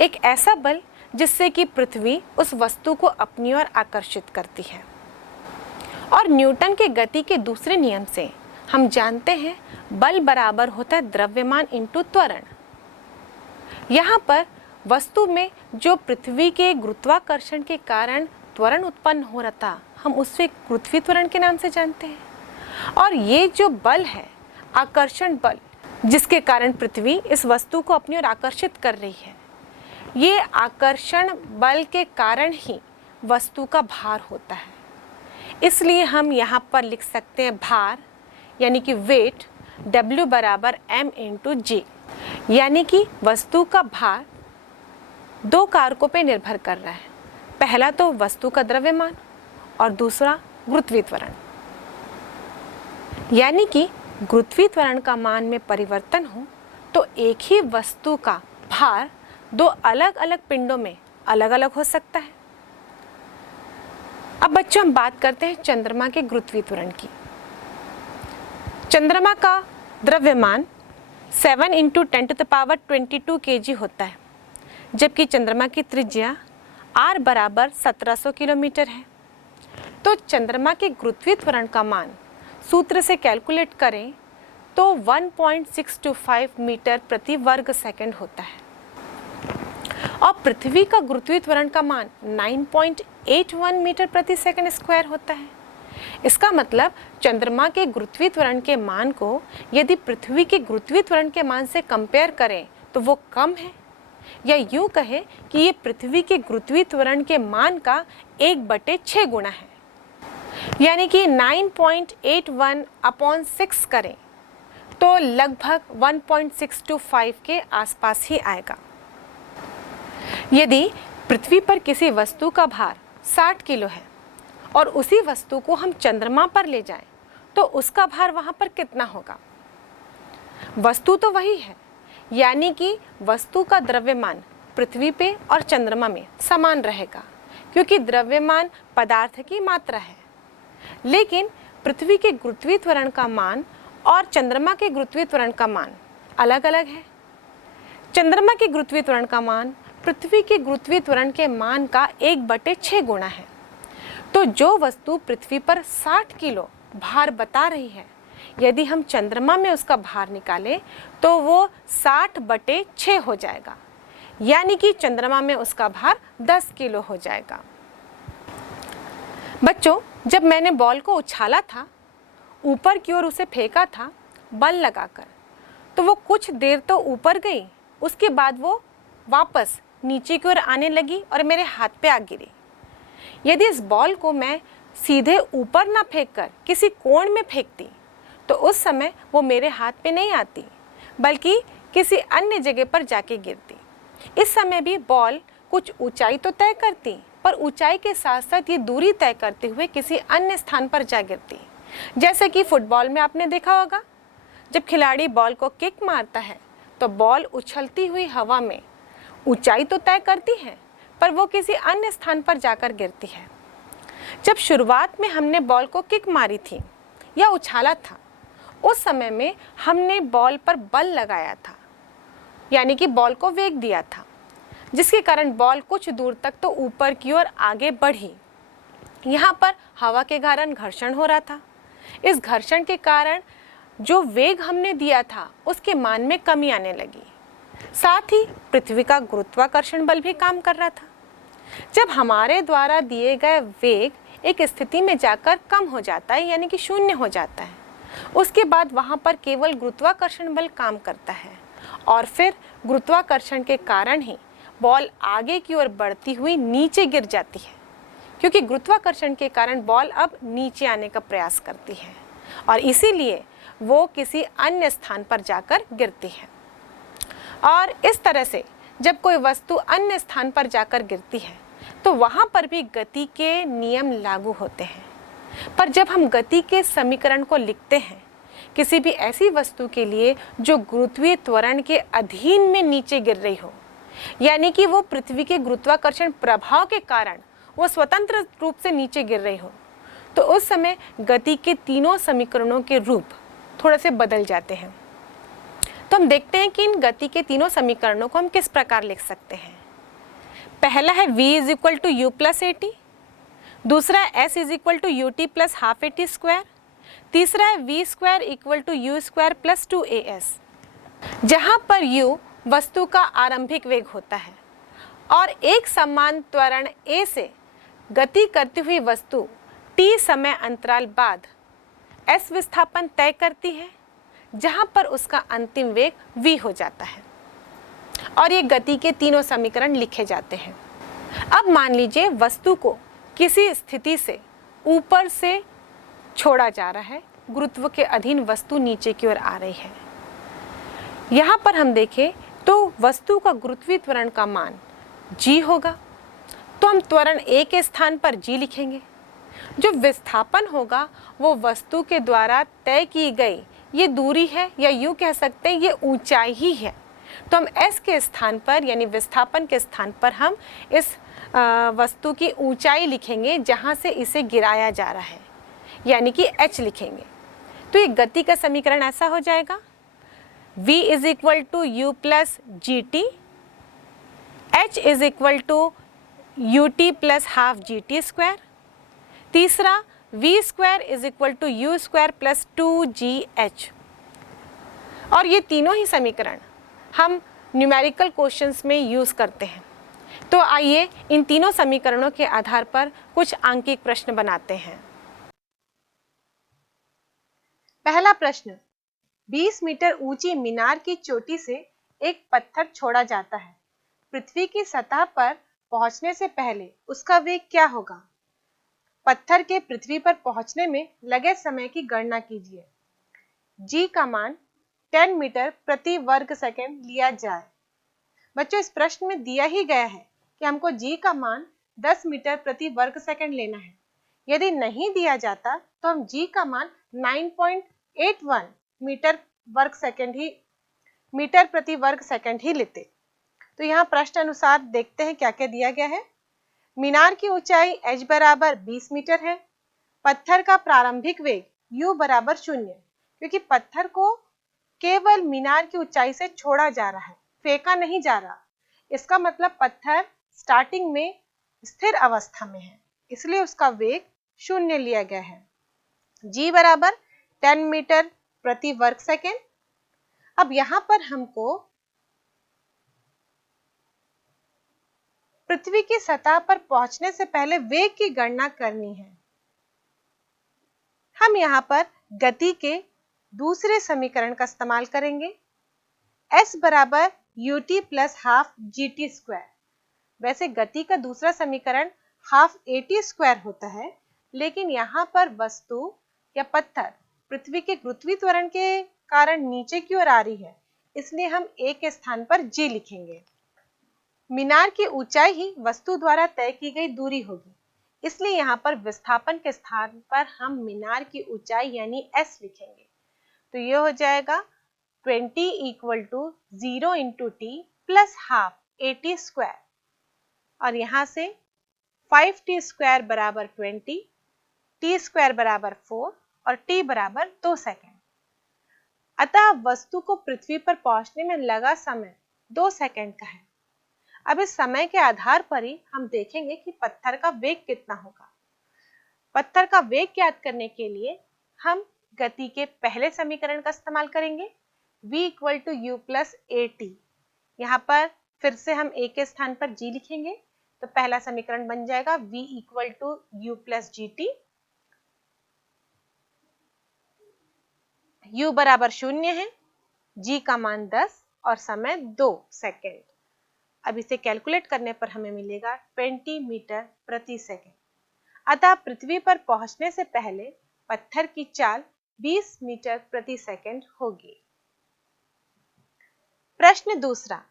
एक ऐसा बल जिससे कि पृथ्वी उस वस्तु को अपनी ओर आकर्षित करती है। और न्यूटन के गति के दूसरे नियम से हम जानते हैं बल बराबर होता है द्रव्यमान इंटू त्वरण। यहाँ पर वस्तु में जो पृथ्वी के गुरुत्वाकर्षण के कारण त्वरण उत्पन्न हो रहा था, हम उसे गुरुत्वीय त्वरण के नाम से जानते हैं। और ये जो बल है, आकर्षण बल, जिसके कारण पृथ्वी इस वस्तु को अपनी ओर आकर्षित कर रही है, ये आकर्षण बल के कारण ही वस्तु का भार होता है। इसलिए हम यहाँ पर लिख सकते हैं भार यानी कि वेट W बराबर m इंटू जी, यानी कि वस्तु का भार दो कारकों पे निर्भर कर रहा है। पहला तो वस्तु का द्रव्यमान और दूसरा गुरुत्वीय त्वरण। यानी कि गुरुत्वीय त्वरण का मान में परिवर्तन हो तो एक ही वस्तु का भार दो अलग अलग पिंडों में अलग अलग हो सकता है। अब बच्चों हम बात करते हैं चंद्रमा के गुरुत्वीय त्वरण की। चंद्रमा का द्रव्यमान 7 इंटू 10⁻22 kg होता है, जबकि चंद्रमा की त्रिज्या r बराबर 1700 किलोमीटर है। तो चंद्रमा के गुरुत्वीय त्वरण का मान सूत्र से कैलकुलेट करें तो 1.625 मीटर प्रति वर्ग सेकंड होता है और पृथ्वी का गुरुत्वीय त्वरण का मान 9.81 मीटर प्रति सेकंड स्क्वायर होता है। इसका मतलब चंद्रमा के गुरुत्वीय त्वरण के मान को यदि पृथ्वी के गुरुत्वीय त्वरण के मान से कंपेयर करें तो वो कम है, या यूं कहें कि ये पृथ्वी के गुरुत्वीय त्वरण के मान का 1/6 गुना है, यानी कि 9.81/6 करें तो लगभग 1.625 के आसपास ही आएगा। यदि पृथ्वी पर किसी वस्तु का भार 60 किलो है और उसी वस्तु को हम चंद्रमा पर ले जाएं तो उसका भार वहां पर कितना होगा? वस्तु तो वही है, यानी कि वस्तु का द्रव्यमान पृथ्वी पे और चंद्रमा में समान रहेगा, क्योंकि द्रव्यमान पदार्थ की मात्रा है। लेकिन पृथ्वी के गुरुत्वीय त्वरण का मान और चंद्रमा के गुरुत्वीय त्वरण का मान अलग अलग है। चंद्रमा के गुरुत्वीय त्वरण का मान पृथ्वी के गुरुत्वीय त्वरण के मान का 1/6 गुना है। तो जो वस्तु पृथ्वी पर 60 किलो भार बता रही है, यदि हम चंद्रमा में उसका भार निकालें तो वो 60/6 हो जाएगा, यानी कि चंद्रमा में उसका भार 10 किलो हो जाएगा। बच्चों, जब मैंने बॉल को उछाला था, ऊपर की ओर उसे फेंका था बल लगाकर, तो वो कुछ देर तो ऊपर गई, उसके बाद वो वापस नीचे की ओर आने लगी और मेरे हाथ पे आ गिरी। यदि इस बॉल को मैं सीधे ऊपर ना फेंककर किसी कोण में फेंकती तो उस समय वो मेरे हाथ पे नहीं आती, बल्कि किसी अन्य जगह पर जाके गिरती। इस समय भी बॉल कुछ ऊंचाई तो तय करती, पर ऊंचाई के साथ साथ ये दूरी तय करते हुए किसी अन्य स्थान पर जा गिरती। जैसे कि फुटबॉल में आपने देखा होगा, जब खिलाड़ी बॉल को किक मारता है तो बॉल उछलती हुई हवा में ऊंचाई तो तय करती है, पर वो किसी अन्य स्थान पर जाकर गिरती है। जब शुरुआत में हमने बॉल को किक मारी थी या उछाला था, उस समय में हमने बॉल पर बल लगाया था, यानी कि बॉल को वेग दिया था, जिसके कारण बॉल कुछ दूर तक तो ऊपर की ओर आगे बढ़ी। यहाँ पर हवा के कारण घर्षण हो रहा था। इस घर्षण के कारण जो वेग हमने दिया था उसके मान में कमी आने लगी। साथ ही पृथ्वी का गुरुत्वाकर्षण बल भी काम कर रहा था। जब हमारे द्वारा दिए गए वेग एक स्थिति में जाकर कम हो जाता है, यानी कि शून्य हो जाता है, उसके बाद वहाँ पर केवल गुरुत्वाकर्षण बल काम करता है और फिर गुरुत्वाकर्षण के कारण ही बॉल आगे की ओर बढ़ती हुई नीचे गिर जाती है, क्योंकि गुरुत्वाकर्षण के कारण बॉल अब नीचे आने का प्रयास करती है और इसीलिए वो किसी अन्य स्थान पर जाकर गिरती है। और इस तरह से जब कोई वस्तु अन्य स्थान पर जाकर गिरती है तो वहाँ पर भी गति के नियम लागू होते हैं। पर जब हम गति के समीकरण को लिखते हैं किसी भी ऐसी वस्तु के लिए जो गुरुत्वीय त्वरण के अधीन में नीचे गिर रही हो, यानी कि वो पृथ्वी के गुरुत्वाकर्षण प्रभाव के कारण वो स्वतंत्र रूप से नीचे गिर रही हो, तो उस समय गति के तीनों समीकरणों के रूप थोड़े से बदल जाते हैं। तो हम देखते हैं कि इन गति के तीनों समीकरणों को हम किस प्रकार लिख सकते हैं। पहला है v = u + at, दूसरा है s = ut + ½ at², तीसरा है v² = u² + 2as, जहाँ पर u वस्तु का आरंभिक वेग होता है और एक समान त्वरण a से गति करती हुई वस्तु t समय अंतराल बाद s विस्थापन तय करती है, जहाँ पर उसका अंतिम वेग v हो जाता है और ये गति के तीनों समीकरण लिखे जाते हैं। अब मान लीजिए वस्तु को किसी स्थिति से ऊपर से छोड़ा जा रहा है, गुरुत्व के अधीन वस्तु नीचे की ओर आ रही है। यहाँ पर हम देखें तो वस्तु का गुरुत्वीय त्वरण का मान g होगा, तो हम त्वरण a के स्थान पर g लिखेंगे। जो विस्थापन होगा वो वस्तु के द्वारा तय की गई ये दूरी है, या यूँ कह सकते हैं ये ऊंचाई ही है, तो हम s के स्थान पर यानी विस्थापन के स्थान पर हम इस वस्तु की ऊंचाई लिखेंगे जहाँ से इसे गिराया जा रहा है, यानी कि h लिखेंगे। तो ये गति का समीकरण ऐसा हो जाएगा, v = u + gt, h = ut + ½ gt², तीसरा v² = u² + 2gh। और ये तीनों ही समीकरण हम न्यूमेरिकल क्वेश्चंस में यूज़ करते हैं। तो आइए इन तीनों समीकरणों के आधार पर कुछ आंकिक प्रश्न बनाते हैं। पहला प्रश्न, 20 मीटर ऊंची मीनार की चोटी से एक पत्थर छोड़ा जाता है। पृथ्वी की सतह पर पहुंचने से पहले उसका वेग क्या होगा? पत्थर के पृथ्वी पर पहुंचने में लगे समय की गणना कीजिए। जी का मान 10 मीटर प्रति वर्ग सेकंड लिया जाए। बच्चों, इस प्रश्न में दिया ही गया है कि हमको जी का मान 10 मीटर प्रति वर्ग सेकंड लेना है। यदि नहीं दिया जाता तो हम जी का मान 9.81 मीटर प्रति वर्ग सेकंड ही लेते। तो यहाँ प्रश्न अनुसार देखते हैं क्या क्या दिया गया है। मीनार की ऊंचाई h बराबर 20 मीटर है। पत्थर का प्रारंभिक वेग u बराबर 0, क्योंकि पत्थर को केवल मीनार की ऊंचाई से छोड़ा जा रहा है, फेंका नहीं जा रहा। इसका मतलब पत्थर स्टार्टिंग में स्थिर अवस्था में है, इसलिए उसका वेग 0 लिया गया है। g बराबर 10 मीटर प्रति वर्ग सेकेंड। अब यहाँ पर हमको पृथ्वी की सतह पर पहुंचने से पहले वेग की गणना करनी है। हम यहाँ पर गति के दूसरे समीकरण का इस्तेमाल करेंगे। s बराबर ut plus half gt square. वैसे गति का दूसरा समीकरण हाफ at स्क्वायर होता है, लेकिन यहाँ पर वस्तु या पत्थर पृथ्वी के गुरुत्वीय त्वरण के कारण नीचे की ओर आ रही है, इसलिए हम a के स्थान पर g लिखेंगे। मीनार की ऊंचाई ही वस्तु द्वारा तय की गई दूरी होगी, इसलिए यहाँ पर विस्थापन के स्थान पर हम मीनार की ऊंचाई यानी s लिखेंगे। तो ये हो जाएगा 20 equal to 0 into T plus half at square, और यहाँ से 5t स्क्वायर बराबर 20, t स्क्वायर बराबर 4 और t बराबर 2 सेकेंड। अतः वस्तु को पृथ्वी पर पहुंचने में लगा समय 2 सेकेंड का है। अब इस समय के आधार पर ही हम देखेंगे कि पत्थर का वेग कितना होगा। पत्थर का वेग ज्ञात करने के लिए हम गति के पहले समीकरण का इस्तेमाल करेंगे, v equal to U plus A T. यहाँ पर फिर से हम a के स्थान पर g लिखेंगे, तो पहला समीकरण बन जाएगा v equal to U plus G T. u बराबर 0 है, g का मान 10 और समय 2 सेकेंड। अब इसे कैलकुलेट करने पर हमें मिलेगा 20 मीटर प्रति सेकेंड। अतः पृथ्वी पर पहुंचने से पहले पत्थर की चाल 20 मीटर प्रति सेकेंड होगी। प्रश्न दूसरा,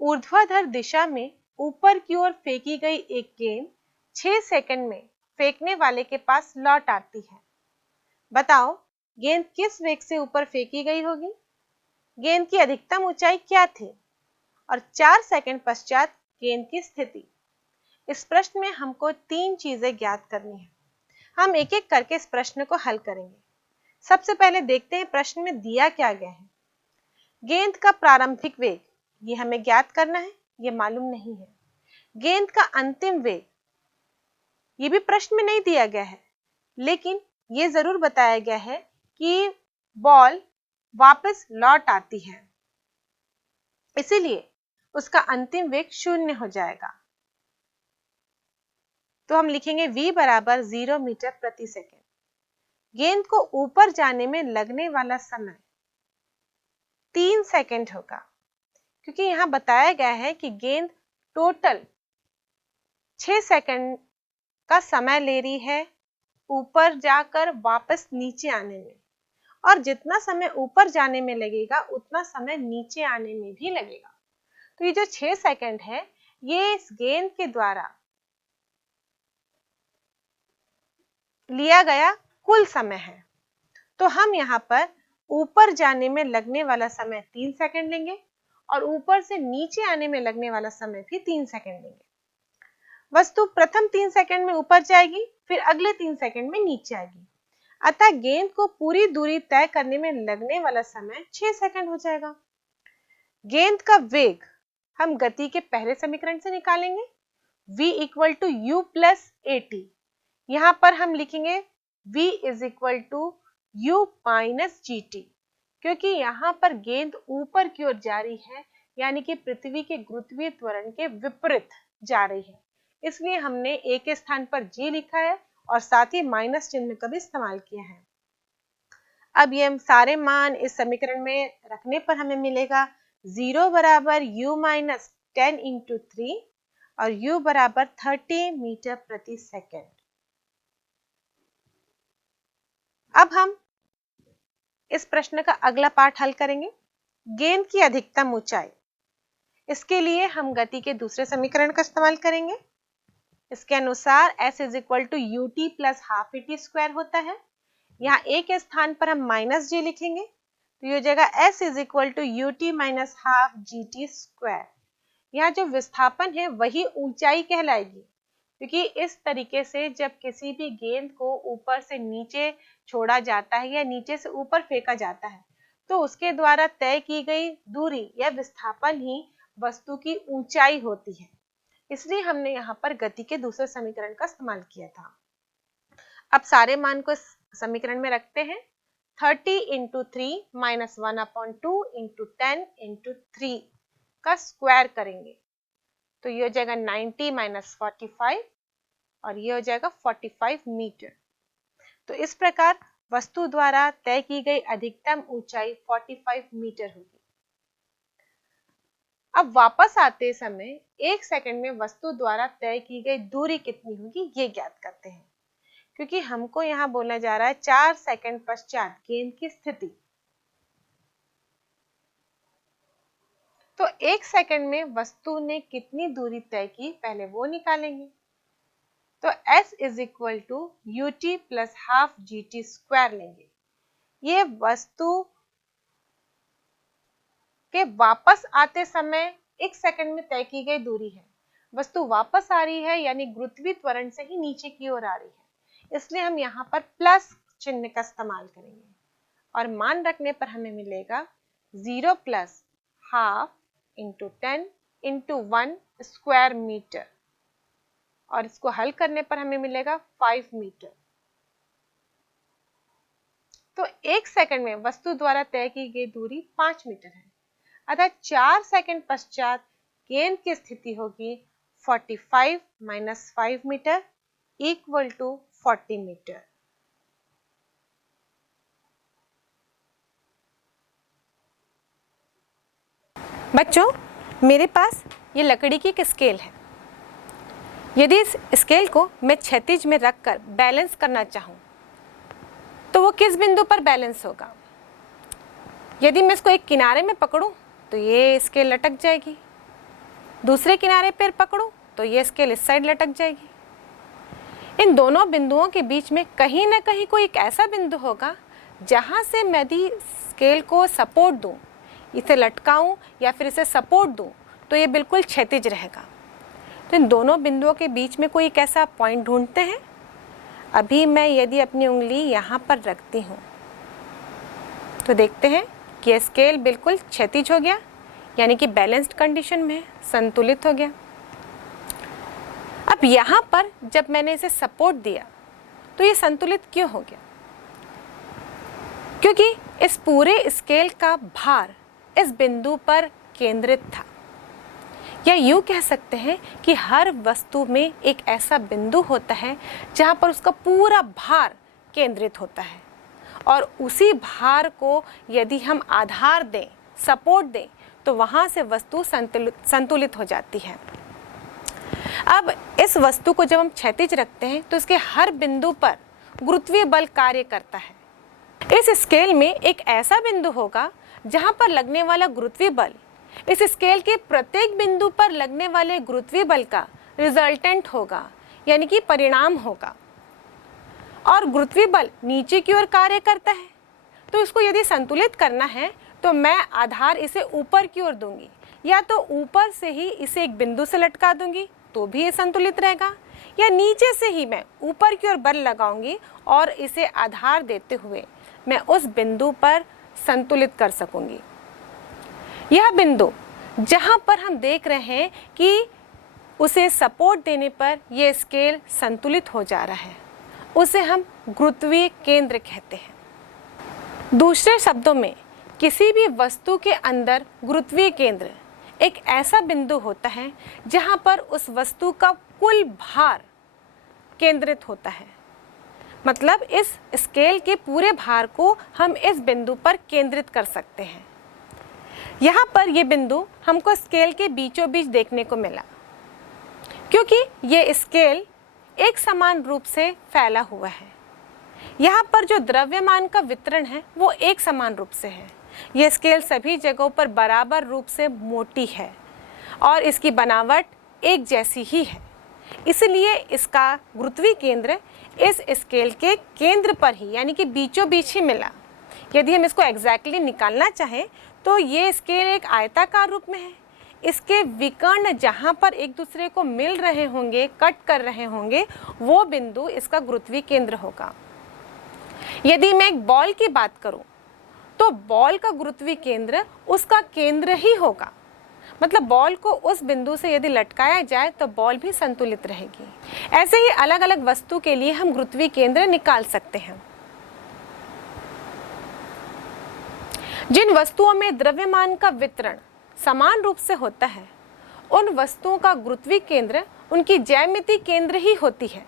ऊर्ध्वाधर दिशा में ऊपर की ओर फेंकी गई एक गेंद 6 सेकंड में फेंकने वाले के पास लौट आती है। बताओ गेंद किस वेग से ऊपर फेंकी गई होगी? गेंद की अधिकतम ऊंचाई क्या थी और 4 सेकंड पश्चात गेंद की स्थिति। इस प्रश्न में हमको 3 चीजें ज्ञात करनी है। हम एक एक करके इस प्रश्न को हल करेंगे। सबसे पहले देखते हैं प्रश्न में दिया क्या गया है। गेंद का प्रारंभिक वेग ये हमें ज्ञात करना है, ये मालूम नहीं है। गेंद का अंतिम वेग ये भी प्रश्न में नहीं दिया गया है, लेकिन ये जरूर बताया गया है कि बॉल वापस लौट आती है, इसीलिए उसका अंतिम वेग 0 हो जाएगा। तो हम लिखेंगे v बराबर 0 मीटर प्रति सेकेंड। गेंद को ऊपर जाने में लगने वाला समय 3 सेकेंड होगा, क्योंकि यहाँ बताया गया है कि गेंद टोटल 6 सेकेंड का समय ले रही है ऊपर जाकर वापस नीचे आने में, और जितना समय ऊपर जाने में लगेगा उतना समय नीचे आने में भी लगेगा। तो ये जो 6 सेकेंड है ये इस गेंद के द्वारा लिया गया कुल समय है। तो हम यहाँ पर ऊपर जाने में लगने वाला समय 3 सेकेंड लेंगे और ऊपर से नीचे आने में लगने वाला समय भी 3 सेकेंड लेंगे। वस्तु प्रथम 3 सेकेंड में ऊपर जाएगी, फिर अगले 3 सेकेंड में नीचे आएगी। अतः गेंद को पूरी दूरी तय करने में लगने वाला समय 6 सेकेंड हो जाएगा। गेंद का वेग हम गति के पहले समीकरण से निकालेंगे, v equal to U plus A T. यहाँ पर हम लिखेंगे v is equal to U minus G T, क्योंकि यहाँ पर गेंद ऊपर की ओर जा रही है, यानी कि पृथ्वी के गुरुत्वीय त्वरण के विपरीत जा रही है, इसलिए हमने a के स्थान पर g लिखा है और साथ ही माइनस चिन्ह का भी इस्तेमाल किया है। अब ये हम सारे मान इस समीकरण में रखने पर हमें मिलेगा 0 बराबर u माइनस 10 इंटू 3 और u बराबर 30 मीटर प्रति सेकेंड। अब हम इस प्रश्न का अगला पार्ट हल करेंगे, गेंद की अधिकतम ऊंचाई। इसके लिए हम गति के दूसरे समीकरण का इस्तेमाल करेंगे। इसके अनुसार s is equal to U T plus half E T square होता है। यहाँ a के स्थान पर हम माइनस जी लिखेंगे, तो ये हो जाएगा s is equal to U T minus half G T square. यहाँ जो विस्थापन है वही ऊंचाई कहलाएगी, क्योंकि इस तरीके से जब किसी भी गेंद को ऊपर से नीचे छोड़ा जाता है या नीचे से ऊपर फेंका जाता है, तो उसके द्वारा तय की गई दूरी या विस्थापन ही वस्तु की ऊंचाई होती है। इसलिए हमने यहाँ पर गति के दूसरे समीकरण का इस्तेमाल किया था। अब सारे मान को इस समीकरण में रखते हैं। 30 इंटू 3 माइनस 1/2 इंटू 10 इंटू 3 का स्क्वायर करेंगे, तो ये हो जाएगा 90 माइनस 45 और ये हो जाएगा 45 मीटर। तो इस प्रकार वस्तु द्वारा तय की गई अधिकतम ऊंचाई 45 मीटर होगी। अब वापस आते समय 1 सेकंड में वस्तु द्वारा तय की गई दूरी कितनी होगी ये ज्ञात करते हैं, क्योंकि हमको यहाँ बोला जा रहा है 4 सेकंड पश्चात गेंद की स्थिति। तो 1 सेकंड में वस्तु ने कितनी दूरी तय की पहले वो निकालेंगे। तो s is equal to U T plus half G T square लेंगे। ये वस्तु के वापस आते समय 1 सेकंड में तय की गई दूरी है। वस्तु वापस आ रही है यानी गुरुत्वीय त्वरण से ही नीचे की ओर आ रही है, इसलिए हम यहाँ पर प्लस चिन्ह का इस्तेमाल करेंगे और मान रखने पर हमें मिलेगा 0 plus half into 10 into 1 square metre, और इसको हल करने पर हमें मिलेगा 5 मीटर। तो 1 सेकंड में वस्तु द्वारा तय की गई दूरी 5 मीटर है, अतः 4 सेकंड पश्चात गेंद की स्थिति होगी 45 minus 5 metre equal to 40 metre. बच्चों, मेरे पास ये लकड़ी की एक स्केल है। यदि इस स्केल को मैं क्षैतिज में रखकर बैलेंस करना चाहूँ तो वो किस बिंदु पर बैलेंस होगा? यदि मैं इसको एक किनारे में पकड़ूं तो ये स्केल लटक जाएगी, दूसरे किनारे पर पकड़ूं तो ये स्केल इस साइड लटक जाएगी। इन दोनों बिंदुओं के बीच में कहीं ना कहीं कोई एक ऐसा बिंदु होगा जहां से मैं यदि स्केल को सपोर्ट दूं, इसे लटकाऊं या फिर इसे सपोर्ट दूं, तो ये बिल्कुल क्षैतिज रहेगा। तो इन दोनों बिंदुओं के बीच में कोई एक ऐसा पॉइंट ढूंढते हैं। अभी मैं यदि अपनी उंगली यहाँ पर रखती हूँ तो देखते हैं कि यह स्केल बिल्कुल क्षैतिज हो गया, यानी कि बैलेंस्ड कंडीशन में है, संतुलित हो गया। अब यहाँ पर जब मैंने इसे सपोर्ट दिया तो ये संतुलित क्यों हो गया? क्योंकि इस पूरे स्केल का भार इस बिंदु पर केंद्रित था, या यूं कह सकते हैं कि हर वस्तु में एक ऐसा बिंदु होता है जहां पर उसका पूरा भार केंद्रित होता है, और उसी भार को यदि हम आधार दें, सपोर्ट दें, तो वहां से वस्तु संतुलित हो जाती है। अब इस वस्तु को जब हम क्षैतिज रखते हैं तो इसके हर बिंदु पर गुरुत्वीय बल कार्य करता है। इस स्केल में एक ऐसा बिंदु होगा जहां पर लगने वाला गुरुत्वीय बल इस स्केल के प्रत्येक बिंदु पर लगने वाले गुरुत्वीय बल का रिजल्टेंट होगा, यानी कि परिणाम होगा। और गुरुत्वीय बल नीचे की ओर कार्य करता है, तो इसको यदि संतुलित करना है तो मैं आधार इसे ऊपर की ओर दूंगी, या तो ऊपर से ही इसे एक बिंदु से लटका दूंगी तो भी ये संतुलित रहेगा, या नीचे से ही मैं ऊपर की ओर बल लगाऊंगी और इसे आधार देते हुए मैं उस बिंदु पर संतुलित कर सकूंगी। यह बिंदु जहां पर हम देख रहे हैं कि उसे सपोर्ट देने पर यह स्केल संतुलित हो जा रहा है, उसे हम गुरुत्वीय केंद्र कहते हैं। दूसरे शब्दों में, किसी भी वस्तु के अंदर गुरुत्वीय केंद्र एक ऐसा बिंदु होता है जहां पर उस वस्तु का कुल भार केंद्रित होता है। मतलब इस स्केल के पूरे भार को हम इस बिंदु पर केंद्रित कर सकते हैं। यहाँ पर ये बिंदु हमको स्केल के बीचों बीच देखने को मिला, क्योंकि ये स्केल एक समान रूप से फैला हुआ है। यहाँ पर जो द्रव्यमान का वितरण है वो एक समान रूप से है। यह स्केल सभी जगहों पर बराबर रूप से मोटी है और इसकी बनावट एक जैसी ही है, इसलिए इसका गुरुत्वीय केंद्र इस स्केल के केंद्र पर ही यानी कि बीचों बीच ही मिला। यदि हम इसको एग्जैक्टली निकालना चाहें तो ये स्केल एक आयताकार रूप में है। इसके विकर्ण जहाँ पर एक दूसरे को मिल रहे होंगे, कट कर रहे होंगे, वो बिंदु इसका गुरुत्वीय केंद्र होगा। यदि मैं एक बॉल की बात करूं तो बॉल का गुरुत्वीय केंद्र उसका केंद्र ही होगा। मतलब बॉल को उस बिंदु से यदि लटकाया जाए तो बॉल भी संतुलित रहेगी। ऐसे ही अलग अलग वस्तु के लिए हम गुरुत्वीय केंद्र निकाल सकते हैं। जिन वस्तुओं में द्रव्यमान का वितरण समान रूप से होता है, उन वस्तुओं का गुरुत्वीय केंद्र उनकी ज्यामितीय केंद्र ही होती है।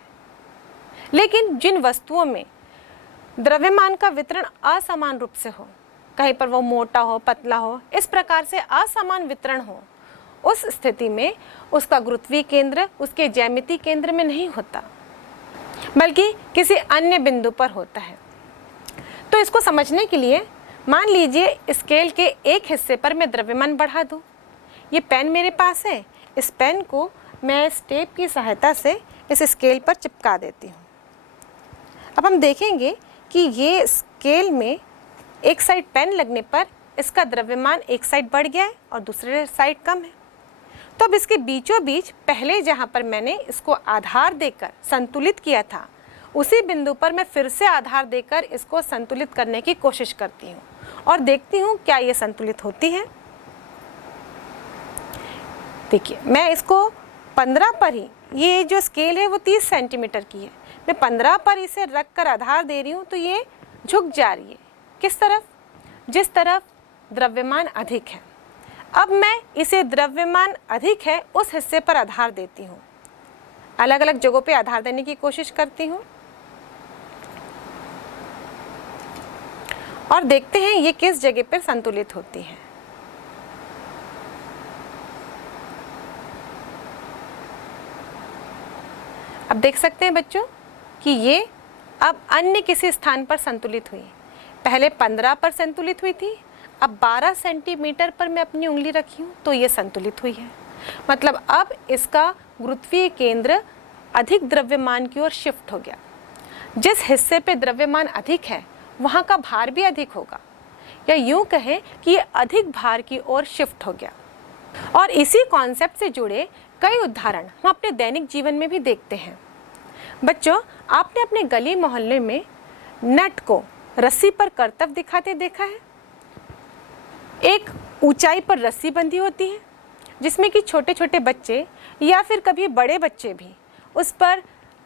लेकिन जिन वस्तुओं में द्रव्यमान का वितरण असमान रूप से हो, कहीं पर वो मोटा हो, पतला हो, इस प्रकार से असमान वितरण हो, उस स्थिति में उसका गुरुत्वीय केंद्र उसके ज्यामितीय केंद्र में नहीं होता, बल्कि किसी अन्य बिंदु पर होता है। तो इसको समझने के लिए मान लीजिए स्केल के एक हिस्से पर मैं द्रव्यमान बढ़ा दूं। ये पेन मेरे पास है, इस पेन को मैं इस टेप की सहायता से इस स्केल पर चिपका देती हूँ। अब हम देखेंगे कि ये स्केल में एक साइड पेन लगने पर इसका द्रव्यमान एक साइड बढ़ गया है और दूसरे साइड कम है। तो अब इसके बीचों बीच पहले जहाँ पर मैंने इसको आधार देकर संतुलित किया था, उसी बिंदु पर मैं फिर से आधार देकर इसको संतुलित करने की कोशिश करती हूँ और देखती हूँ क्या ये संतुलित होती है। देखिए, मैं इसको 15 पर ही, ये जो स्केल है वो 30 सेंटीमीटर की है, मैं 15 पर इसे रख कर आधार दे रही हूँ तो ये झुक जा रही है। किस तरफ? जिस तरफ द्रव्यमान अधिक है। अब मैं इसे द्रव्यमान अधिक है उस हिस्से पर आधार देती हूँ, अलग अलग जगहों पे आधार देने की कोशिश करती हूँ और देखते हैं ये किस जगह पर संतुलित होती है। अब देख सकते हैं बच्चों कि ये अब अन्य किसी स्थान पर संतुलित हुई। पहले 15 पर संतुलित हुई थी, अब 12 सेंटीमीटर पर मैं अपनी उंगली रखी हूँ तो ये संतुलित हुई है। मतलब अब इसका गुरुत्वीय केंद्र अधिक द्रव्यमान की ओर शिफ्ट हो गया। जिस हिस्से पे द्रव्यमान अधिक है वहाँ का भार भी अधिक होगा, या यूँ कहें कि ये अधिक भार की ओर शिफ्ट हो गया। और इसी कॉन्सेप्ट से जुड़े कई उदाहरण हम अपने दैनिक जीवन में भी देखते हैं। बच्चों, आपने अपने गली मोहल्ले में नट को रस्सी पर करतब दिखाते देखा है। एक ऊंचाई पर रस्सी बंधी होती है जिसमें कि छोटे छोटे बच्चे या फिर कभी बड़े बच्चे भी उस पर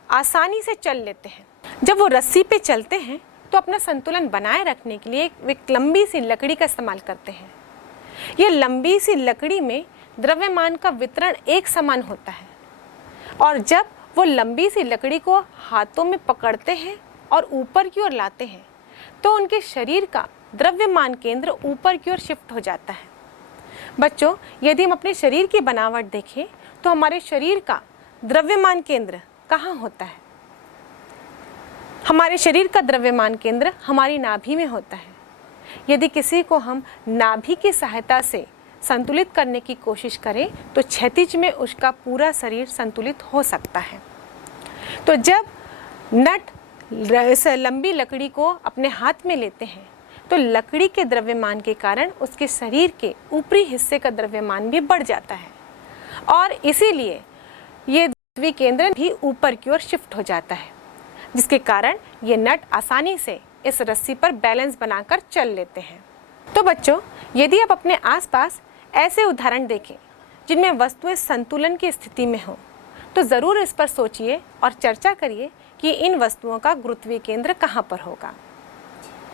आसानी से चल लेते हैं। जब वो रस्सी पे चलते हैं तो अपना संतुलन बनाए रखने के लिए एक लंबी सी लकड़ी का इस्तेमाल करते हैं। ये लंबी सी लकड़ी में द्रव्यमान का वितरण एक समान होता है और जब वो लंबी सी लकड़ी को हाथों में पकड़ते हैं और ऊपर की ओर लाते हैं तो उनके शरीर का द्रव्यमान केंद्र ऊपर की ओर शिफ्ट हो जाता है। बच्चों, यदि हम अपने शरीर की बनावट देखें तो हमारे शरीर का द्रव्यमान केंद्र कहाँ होता है? हमारे शरीर का द्रव्यमान केंद्र हमारी नाभि में होता है। यदि किसी को हम नाभि की सहायता से संतुलित करने की कोशिश करें तो क्षैतिज में उसका पूरा शरीर संतुलित हो सकता है। तो जब नट इस लंबी लकड़ी को अपने हाथ में लेते हैं तो लकड़ी के द्रव्यमान के कारण उसके शरीर के ऊपरी हिस्से का द्रव्यमान भी बढ़ जाता है और इसीलिए ये गुरुत्वीय केंद्र भी ऊपर की ओर शिफ्ट हो जाता है, जिसके कारण ये नट आसानी से इस रस्सी पर बैलेंस बनाकर चल लेते हैं। तो बच्चों, यदि आप अपने आसपास ऐसे उदाहरण देखें जिनमें वस्तुएं संतुलन की स्थिति में हों तो ज़रूर इस पर सोचिए और चर्चा करिए कि इन वस्तुओं का गुरुत्वीय केंद्र कहाँ पर होगा।